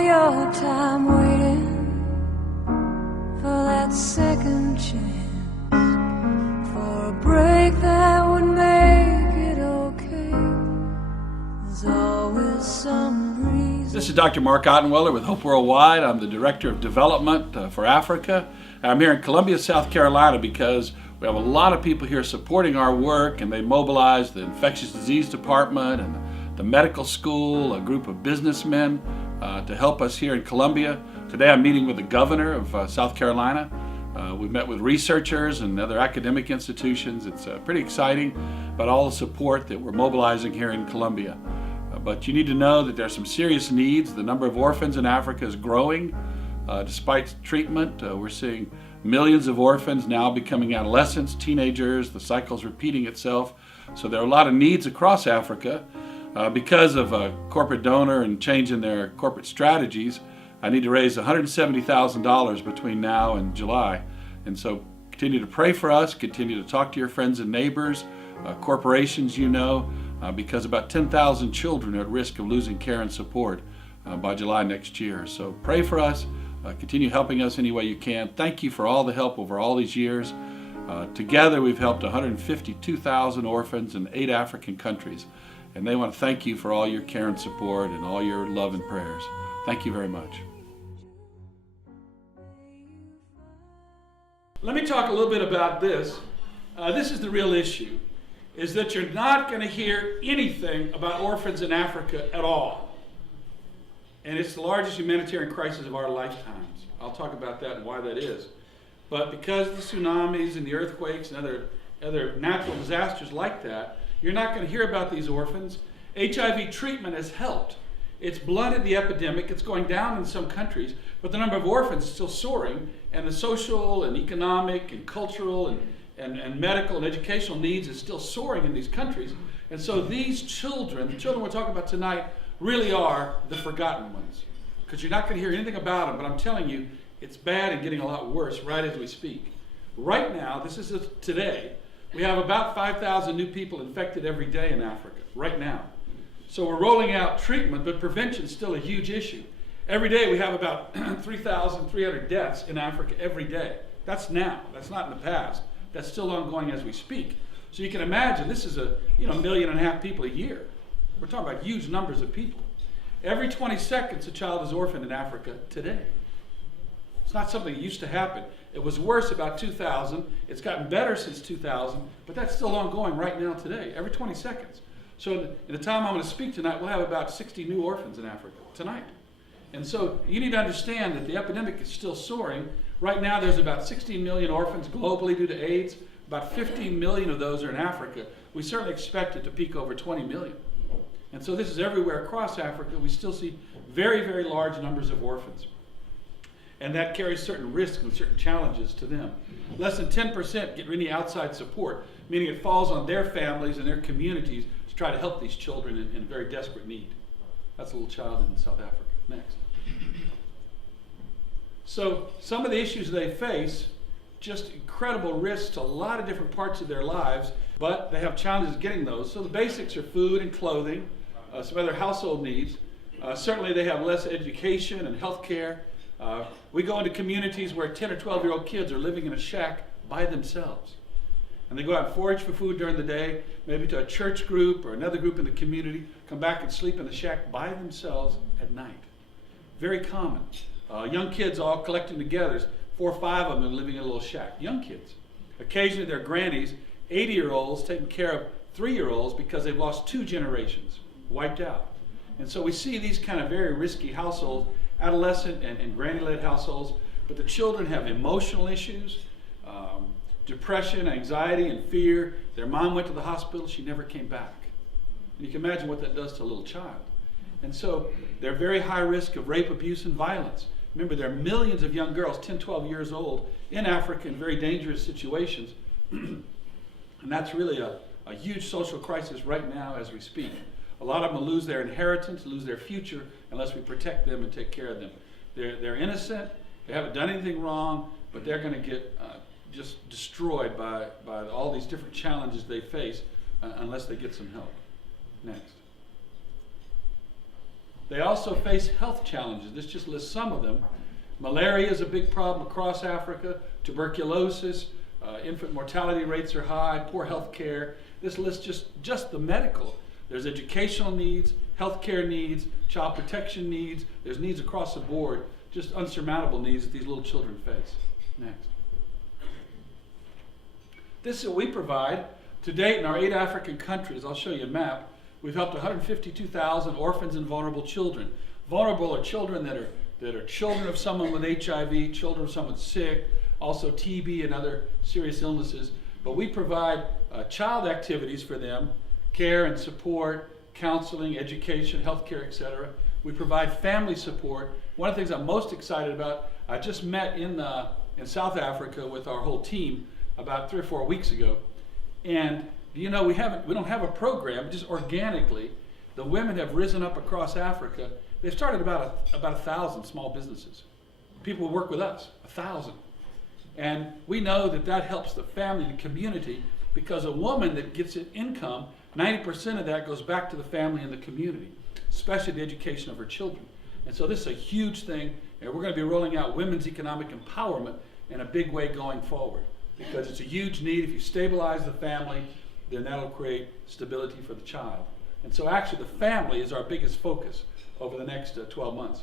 all your time waiting for that second chance, for a break that would make it okay. There's always some reason. This is Dr. Mark Ottenweller with Hope Worldwide. I'm the Director of Development for Africa. I'm here in Columbia, South Carolina because we have a lot of people here supporting our work, and they mobilized the infectious disease department and the medical school, a group of businessmen to help us here in Columbia. Today I'm meeting with the governor of South Carolina. We've met with researchers and other academic institutions. It's pretty exciting about all the support that we're mobilizing here in Columbia. But you need to know that there's some serious needs. The number of orphans in Africa is growing. Despite treatment, we're seeing millions of orphans now becoming adolescents, teenagers. The cycle's repeating itself. So there are a lot of needs across Africa. Because of a corporate donor and change in their corporate strategies, I need to raise $170,000 between now and July. And so continue to pray for us, continue to talk to your friends and neighbors, corporations because about 10,000 children are at risk of losing care and support by July next year. So pray for us, continue helping us any way you can. Thank you for all the help over all these years. Together we've helped 152,000 orphans in 8 African countries. And they want to thank you for all your care and support and all your love and prayers. Thank you very much. Let me talk a little bit about this. This is the real issue, is that you're not going to hear anything about orphans in Africa at all. And it's the largest humanitarian crisis of our lifetimes. I'll talk about that and why that is. But because of the tsunamis and the earthquakes and other natural disasters like that, you're not going to hear about these orphans. HIV treatment has helped. It's blunted the epidemic. It's going down in some countries, but the number of orphans is still soaring, and the social and economic and cultural and medical and educational needs is still soaring in these countries. And so these children, the children we're talking about tonight, really are the forgotten ones, because you're not going to hear anything about them, but I'm telling you, it's bad and getting a lot worse right as we speak. Right now, this is today, we have about 5,000 new people infected every day in Africa, right now. So we're rolling out treatment, but prevention is still a huge issue. Every day we have about 3,300 deaths in Africa every day. That's now, that's not in the past. That's still ongoing as we speak. So you can imagine this is a 1.5 million people a year. We're talking about huge numbers of people. Every 20 seconds a child is orphaned in Africa today. It's not something that used to happen. It was worse about 2000. It's gotten better since 2000, but that's still ongoing right now today, every 20 seconds. So in the time I'm going to speak tonight, we'll have about 60 new orphans in Africa tonight. And so you need to understand that the epidemic is still soaring. Right now there's about 16 million orphans globally due to AIDS. About 15 million of those are in Africa. We certainly expect it to peak over 20 million. And so this is everywhere across Africa. We still see very, very large numbers of orphans. And that carries certain risks and certain challenges to them. Less than 10% get any outside support, meaning it falls on their families and their communities to try to help these children in very desperate need. That's a little child in South Africa. Next. So some of the issues they face, just incredible risks to a lot of different parts of their lives, but they have challenges getting those. So the basics are food and clothing, some other household needs. Certainly they have less education and health care. We go into communities where 10 or 12-year-old kids are living in a shack by themselves. And they go out and forage for food during the day, maybe to a church group or another group in the community, come back and sleep in the shack by themselves at night. Very common. Young kids all collecting together, 4 or 5 of them living in a little shack. Young kids. Occasionally their grannies, 80-year-olds taking care of 3-year-olds because they've lost 2 generations, wiped out. And so we see these kind of very risky households, adolescent and granny-led households, but the children have emotional issues, depression, anxiety, and fear. Their mom went to the hospital, she never came back. And you can imagine what that does to a little child. And so they're very high risk of rape, abuse, and violence. Remember, there are millions of young girls, 10, 12 years old, in Africa in very dangerous situations. And that's really a huge social crisis right now as we speak. A lot of them will lose their inheritance, lose their future, unless we protect them and take care of them. They're innocent, they haven't done anything wrong, but they're going to get just destroyed by all these different challenges they face unless they get some help. Next. They also face health challenges. This just lists some of them. Malaria is a big problem across Africa. Tuberculosis, infant mortality rates are high, poor health care. This lists just the medical. There's educational needs, healthcare needs, child protection needs. There's needs across the board, just unsurmountable needs that these little children face. Next. This is what we provide. To date, in our 8 African countries, I'll show you a map, we've helped 152,000 orphans and vulnerable children. Vulnerable are children that are children of someone with HIV, children of someone sick, also TB and other serious illnesses. But we provide child activities for them, care and support, counseling, education, healthcare, etc. We provide family support. One of the things I'm most excited about, I just met in South Africa with our whole team about 3 or 4 weeks ago. And you know, we don't have a program, just organically, the women have risen up across Africa. They've started about 1,000 small businesses. People who work with us, 1,000. And we know that helps the family and the community, because a woman that gets an income, 90% of that goes back to the family and the community, especially the education of her children. And so this is a huge thing, and we're going to be rolling out women's economic empowerment in a big way going forward, because it's a huge need. If you stabilize the family, then that'll create stability for the child. And so actually the family is our biggest focus over the next 12 months.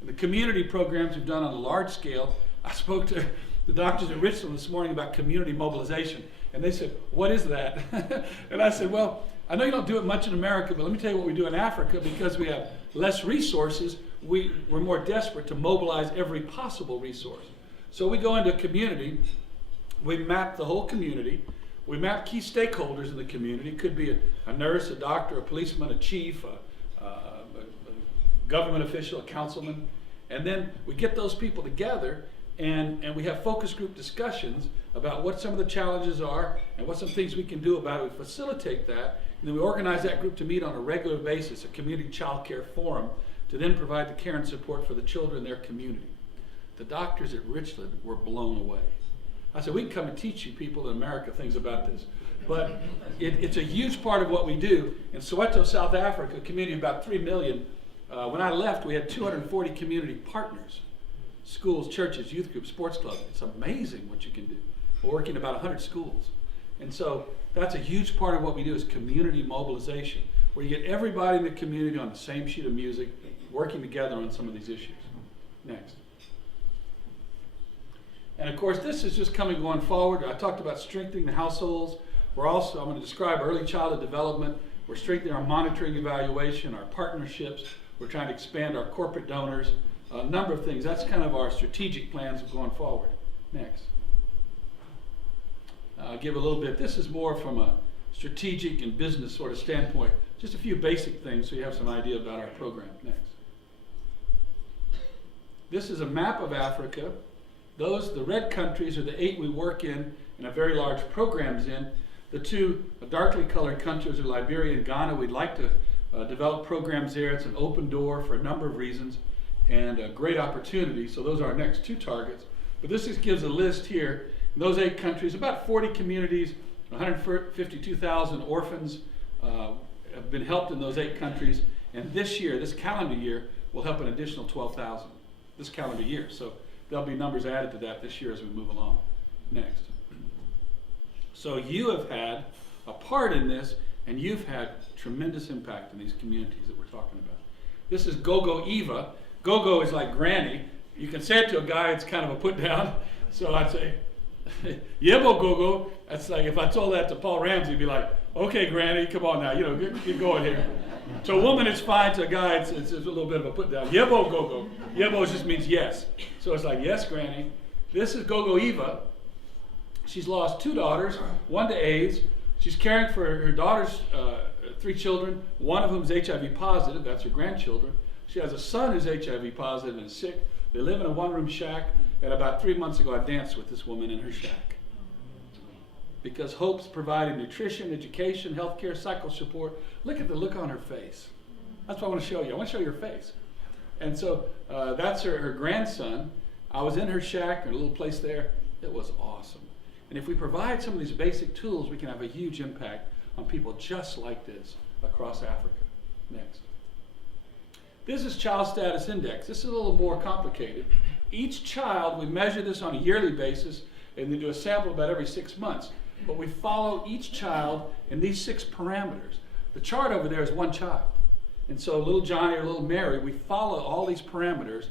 And the community programs we've done on a large scale, I spoke to the doctors at Richland this morning about community mobilization, and they said, what is that? And I said, well, I know you don't do it much in America, but let me tell you what we do in Africa. Because we have less resources, we're more desperate to mobilize every possible resource. So we go into a community, we map the whole community, we map key stakeholders in the community. It could be a nurse, a doctor, a policeman, a chief, a government official, a councilman. And then we get those people together, and we have focus group discussions about what some of the challenges are and what some things we can do about it. We facilitate that, and then we organize that group to meet on a regular basis, a community child care forum, to then provide the care and support for the children in their community. The doctors at Richland were blown away. I said, we can come and teach you people in America things about this. But it's a huge part of what we do. In Soweto, South Africa, a community of about 3 million, when I left, we had 240 community partners. Schools, churches, youth groups, sports clubs. It's amazing what you can do. We're working in about 100 schools. And so that's a huge part of what we do, is community mobilization, where you get everybody in the community on the same sheet of music, working together on some of these issues. Next. And of course, this is just going forward. I talked about strengthening the households. I'm going to describe early childhood development. We're strengthening our monitoring, evaluation, our partnerships. We're trying to expand our corporate donors. A number of things. That's kind of our strategic plans of going forward. Next. I'll give a little bit. This is more from a strategic and business sort of standpoint. Just a few basic things so you have some idea about our program. Next. This is a map of Africa. The red countries are the 8 we work in a very large programs in. The 2 darkly colored countries are Liberia and Ghana. We'd like to develop programs there. It's an open door for a number of reasons and a great opportunity. So those are our next 2 targets. But this just gives a list here. In those 8 countries, about 40 communities, 152,000 orphans have been helped in those 8 countries. And this year, this calendar year, we'll help an additional 12,000 this calendar year. So there'll be numbers added to that this year as we move along. Next. So you have had a part in this, and you've had tremendous impact in these communities that we're talking about. This is Gogo Eva. Gogo is like granny. You can say it to a guy, it's kind of a put down. So I'd say, Yebo Gogo. That's like, if I told that to Paul Ramsey, he'd be like, okay, granny, come on now, get going here. To a woman, it's fine. To a guy, it's a little bit of a put down. Yebo Gogo. Yebo just means yes. So it's like, yes, granny. This is Gogo Eva. She's lost 2 daughters, 1 to AIDS. She's caring for her daughter's 3 children, one of whom is HIV positive. That's her grandchildren. She has a son who's HIV positive and is sick. They live in a 1-room shack. And about 3 months ago, I danced with this woman in her shack. Because Hope's providing nutrition, education, healthcare, psycho support. Look at the look on her face. That's what I want to show you. I want to show you her face. And so that's her grandson. I was in her shack, her little place there. It was awesome. And if we provide some of these basic tools, we can have a huge impact on people just like this across Africa. Next. This is Child Status Index. This is a little more complicated. Each child, we measure this on a yearly basis, and we do a sample about every 6 months. But we follow each child in these 6 parameters. The chart over there is one child. And so little Johnny or little Mary, we follow all these parameters.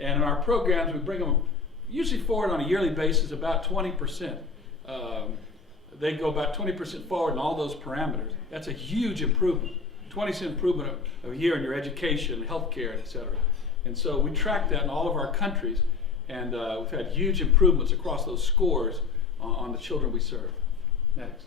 And in our programs, we bring them usually forward on a yearly basis about 20%. They go about 20% forward in all those parameters. That's a huge improvement. 20% improvement of a year in your education, healthcare, et cetera. And so we track that in all of our countries, and we've had huge improvements across those scores on the children we serve. Next.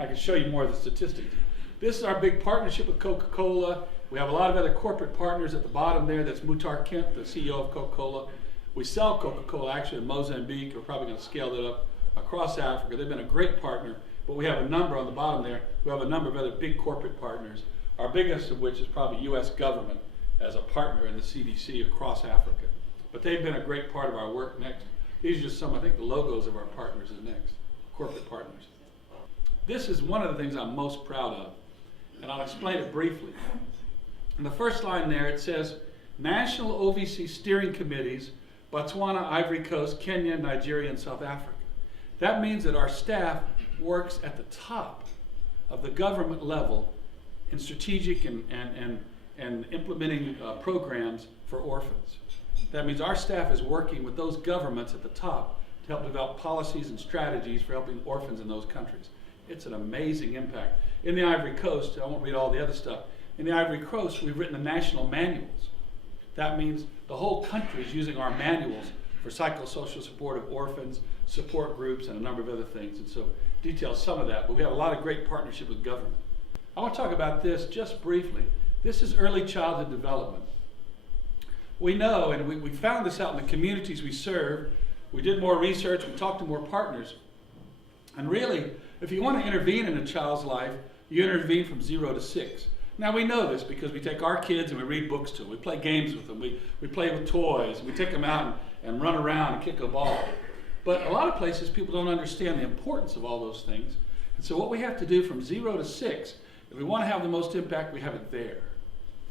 I can show you more of the statistics. This is our big partnership with Coca-Cola. We have a lot of other corporate partners at the bottom there. That's Muhtar Kent, the CEO of Coca-Cola. We sell Coca-Cola actually in Mozambique. We're probably going to scale that up across Africa. They've been a great partner, but we have a number on the bottom there. We have a number of other big corporate partners, our biggest of which is probably U.S. government as a partner in the CDC across Africa. But they've been a great part of our work. Next. These are just some, I think, the logos of our partners is next, corporate partners. This is one of the things I'm most proud of, and I'll explain it briefly. In the first line there, it says, National OVC Steering Committees, Botswana, Ivory Coast, Kenya, Nigeria, and South Africa. That means that our staff works at the top of the government level in strategic and implementing programs for orphans. That means our staff is working with those governments at the top to help develop policies and strategies for helping orphans in those countries. It's an amazing impact. In the Ivory Coast, I won't read all the other stuff, in the Ivory Coast we've written the national manuals. That means the whole country is using our manuals for psychosocial support of orphans, support groups, and a number of other things. And so details some of that, but we have a lot of great partnership with government. I want to talk about this just briefly. This is early childhood development. We know, and we found this out in the communities we serve. We did more research, we talked to more partners. And really, if you want to intervene in a child's life, you intervene from 0 to 6. Now we know this because we take our kids and we read books to them. We play games with them. We play with toys. We take them out and run around and kick a ball. But a lot of places people don't understand the importance of all those things. And so what we have to do from 0 to 6, if we want to have the most impact, we have it there.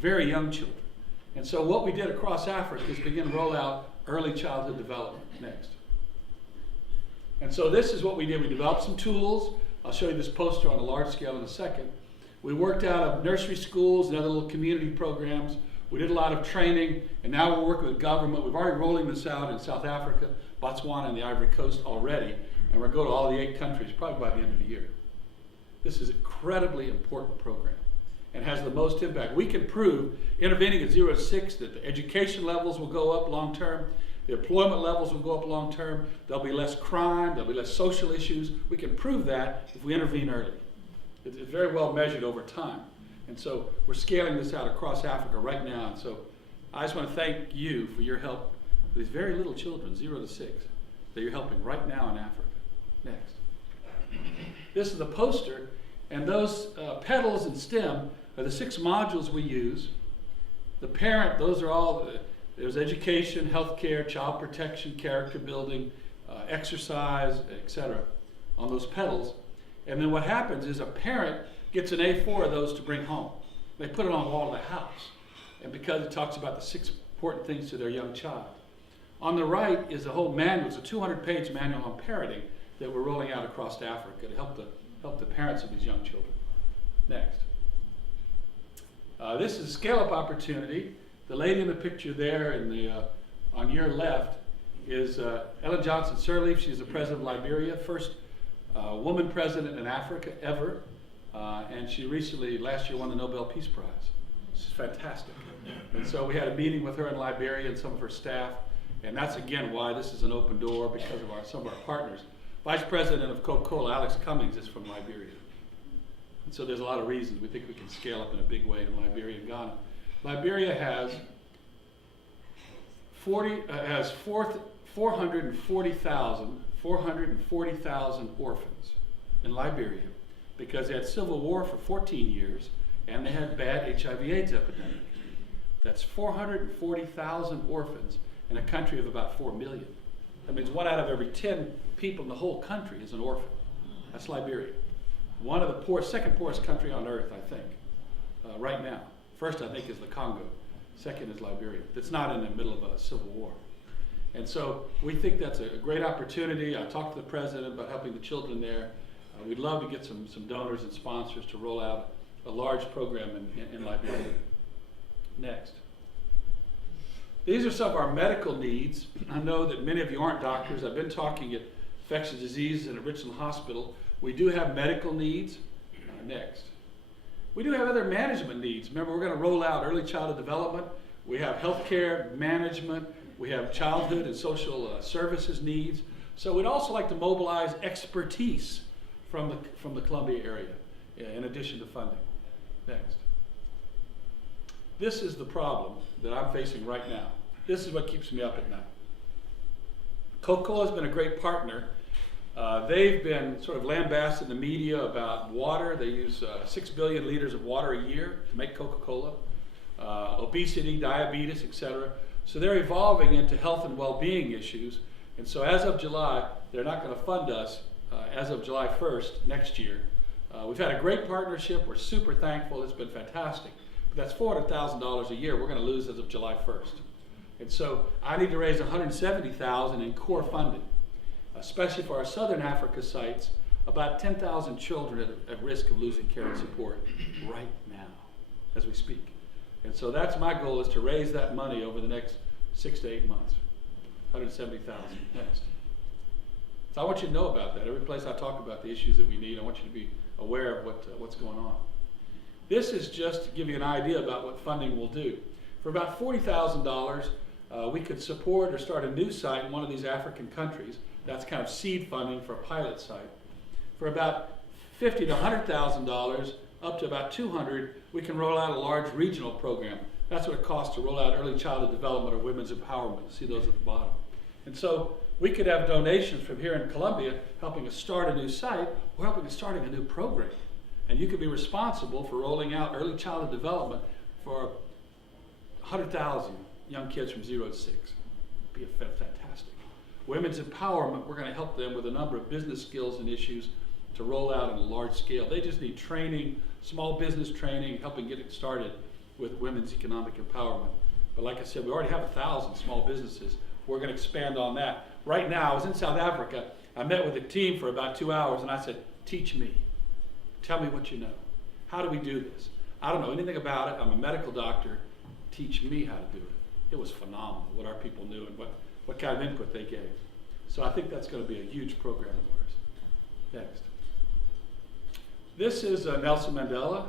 Very young children. And so what we did across Africa is begin to roll out early childhood development. Next. And so this is what we did. We developed some tools. I'll show you this poster on a large scale in a second. We worked out of nursery schools and other little community programs. We did a lot of training, and now we're working with government. We've already rolling this out in South Africa, Botswana, and the Ivory Coast already, and we're going to all the 8 countries probably by the end of the year. This is an incredibly important program and has the most impact. We can prove, intervening at 0 to 6, that the education levels will go up long term, the employment levels will go up long term, there'll be less crime, there'll be less social issues. We can prove that if we intervene early. It's very well measured over time. And so we're scaling this out across Africa right now. And so I just want to thank you for your help for these very little children, 0 to 6, that you're helping right now in Africa. Next. This is a poster, and those petals and stem are the 6 modules we use. The parent, those are all, there's education, healthcare, child protection, character building, exercise, etc. on those petals. And then what happens is a parent gets an A4 of those to bring home. They put it on the wall of the house. And because it talks about the 6 important things to their young child. On the right is a whole manual. It's a 200-page manual on parenting that we're rolling out across Africa to help the parents of these young children. Next. This is a scale-up opportunity. The lady in the picture there on your left is Ellen Johnson Sirleaf. She's the president of Liberia, first woman president in Africa ever. And she recently, last year, won the Nobel Peace Prize. She's fantastic. And so we had a meeting with her in Liberia and some of her staff. And that's, again, why this is an open door, because of some of our partners. Vice President of Coca-Cola, Alex Cummings, is from Liberia. And so there's a lot of reasons we think we can scale up in a big way in Liberia and Ghana. Liberia has 440,000 orphans in Liberia because they had civil war for 14 years and they had bad HIV/AIDS epidemic. That's 440,000 orphans in a country of about 4 million. That means 1 out of every 10 people in the whole country is an orphan. That's Liberia. One of the second poorest country on earth, I think, right now. First, I think, is the Congo. Second is Liberia. That's not in the middle of a civil war. And so we think that's a great opportunity. I talked to the president about helping the children there. We'd love to get some donors and sponsors to roll out a large program in Liberia. Next. These are some of our medical needs. I know that many of you aren't doctors. I've been talking at infectious diseases and at Richland Hospital. We do have medical needs. Next. We do have other management needs. Remember, we're going to roll out early childhood development. We have healthcare management. We have childhood and social services needs. So we'd also like to mobilize expertise from the Columbia area in addition to funding. Next. This is the problem that I'm facing right now. This is what keeps me up at night. Coca-Cola has been a great partner. They've been sort of lambasted in the media about water. They use 6 billion liters of water a year to make Coca-Cola. Obesity, diabetes, etc. So they're evolving into health and well-being issues. And so as of July, they're not going to fund us as of July 1st next year. We've had a great partnership. We're super thankful. It's been fantastic. But that's $400,000 a year we're going to lose as of July 1st. And so I need to raise $170,000 in core funding, especially for our Southern Africa sites, about 10,000 children at risk of losing care and support right now as we speak. And so that's my goal, is to raise that money over the next 6 to 8 months. 170,000. Next. So I want you to know about that. Every place I talk about the issues that we need, I want you to be aware of what's going on. This is just to give you an idea about what funding will do. For about $40,000, we could support or start a new site in one of these African countries. That's kind of seed funding for a pilot site. For about $50,000 to $100,000, up to about $200,000, we can roll out a large regional program. That's what it costs to roll out early childhood development or women's empowerment. You see those at the bottom. And so we could have donations from here in Columbia helping us start a new site or helping us starting a new program. And you could be responsible for rolling out early childhood development for 100,000 young kids from 0 to 6. It'd be fantastic. Women's empowerment, we're going to help them with a number of business skills and issues to roll out on a large scale. They just need training, small business training, helping get it started with women's economic empowerment. But like I said, we already have 1,000 small businesses. We're going to expand on that. Right now, I was in South Africa. I met with a team for about 2 hours, and I said, teach me. Tell me what you know. How do we do this? I don't know anything about it. I'm a medical doctor. Teach me how to do it. It was phenomenal what our people knew and what kind of input they gave. So I think that's going to be a huge program of ours. Next. This is Nelson Mandela.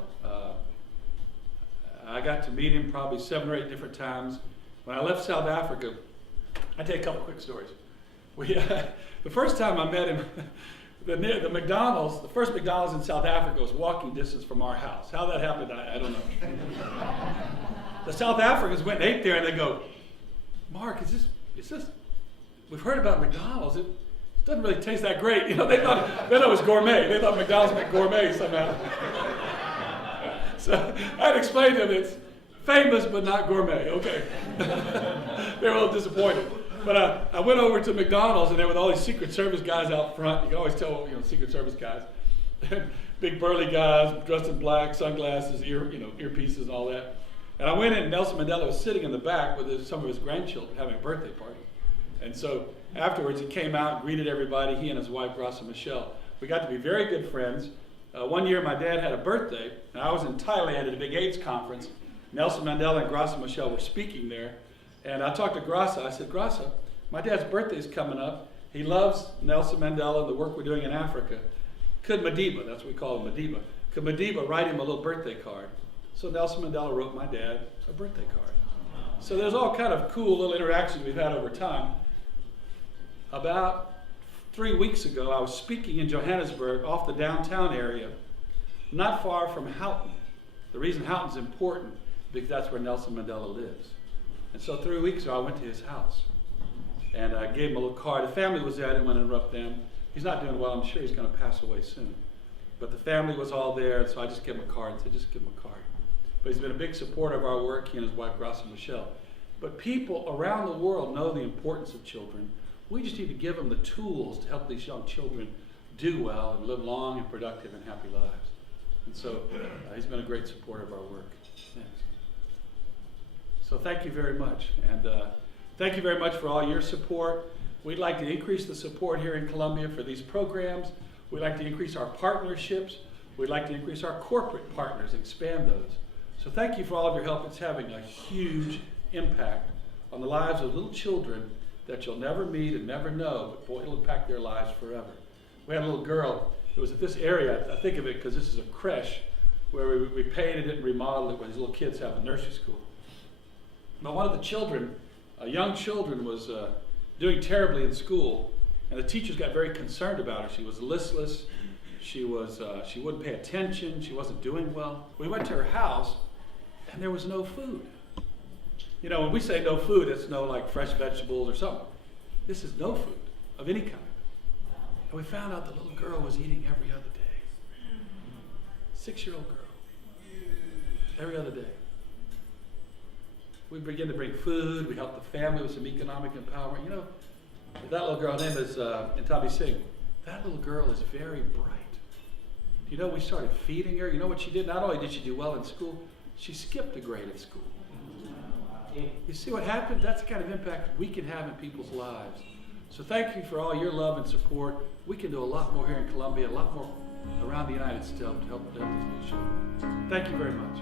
I got to meet him probably 7 or 8 different times. When I left South Africa, I'll tell you a couple quick stories. The first time I met him, the McDonald's, the first McDonald's in South Africa was walking distance from our house. How that happened, I don't know. The South Africans went and ate there, and they go, Mark, is this, we've heard about McDonald's. It doesn't really taste that great. You know, they thought it was gourmet. They thought McDonald's meant gourmet somehow. So I'd explained to them it's famous but not gourmet. Okay. They were a little disappointed. But I went over to McDonald's, and there were all these Secret Service guys out front. You can always tell, Secret Service guys. Big burly guys dressed in black, sunglasses, earpieces and all that. And I went in, and Nelson Mandela was sitting in the back with some of his grandchildren having a birthday party. And so afterwards, he came out and greeted everybody, he and his wife, Graça Michelle. We got to be very good friends. One year, my dad had a birthday, and I was in Thailand at a big AIDS conference. Nelson Mandela and Graça Michelle were speaking there. And I talked to Graça. I said, Graça, my dad's birthday is coming up. He loves Nelson Mandela and the work we're doing in Africa. Could Madiba, that's what we call him, Madiba, could Madiba write him a little birthday card? So Nelson Mandela wrote my dad a birthday card. So there's all kind of cool little interactions we've had over time. About 3 weeks ago, I was speaking in Johannesburg off the downtown area, not far from Houghton. The reason Houghton's important is because that's where Nelson Mandela lives. And so 3 weeks ago, I went to his house. And I gave him a little card. The family was there. I didn't want to interrupt them. He's not doing well. I'm sure he's going to pass away soon. But the family was all there, and so I just gave him a card and said, just give him a card. But he's been a big supporter of our work, he and his wife, Graça Michelle. But people around the world know the importance of children. We just need to give them the tools to help these young children do well and live long and productive and happy lives. And so he's been a great supporter of our work. Next. So thank you very much. And thank you very much for all your support. We'd like to increase the support here in Columbia for these programs. We'd like to increase our partnerships. We'd like to increase our corporate partners, expand those. So thank you for all of your help. It's having a huge impact on the lives of little children that you'll never meet and never know, but boy, it'll impact their lives forever. We had a little girl, it was at this area, I think of it because this is a creche, where we painted it and remodeled it where these little kids have a nursery school. But one of the children, young children, was doing terribly in school, and the teachers got very concerned about her. She was listless, she wouldn't pay attention, she wasn't doing well. We went to her house, and there was no food. You know, when we say no food, it's no like fresh vegetables or something. This is no food of any kind. And we found out the little girl was eating every other day. 6-year-old girl. Every other day. We began to bring food, we helped the family with some economic empowerment. You know, that little girl, her name is Intabi Singh. That little girl is very bright. You know, we started feeding her. You know what she did? Not only did she do well in school, she skipped a grade at school. You see what happened? That's the kind of impact we can have in people's lives. So thank you for all your love and support. We can do a lot more here in Columbia, a lot more around the United States to help these children. Thank you very much.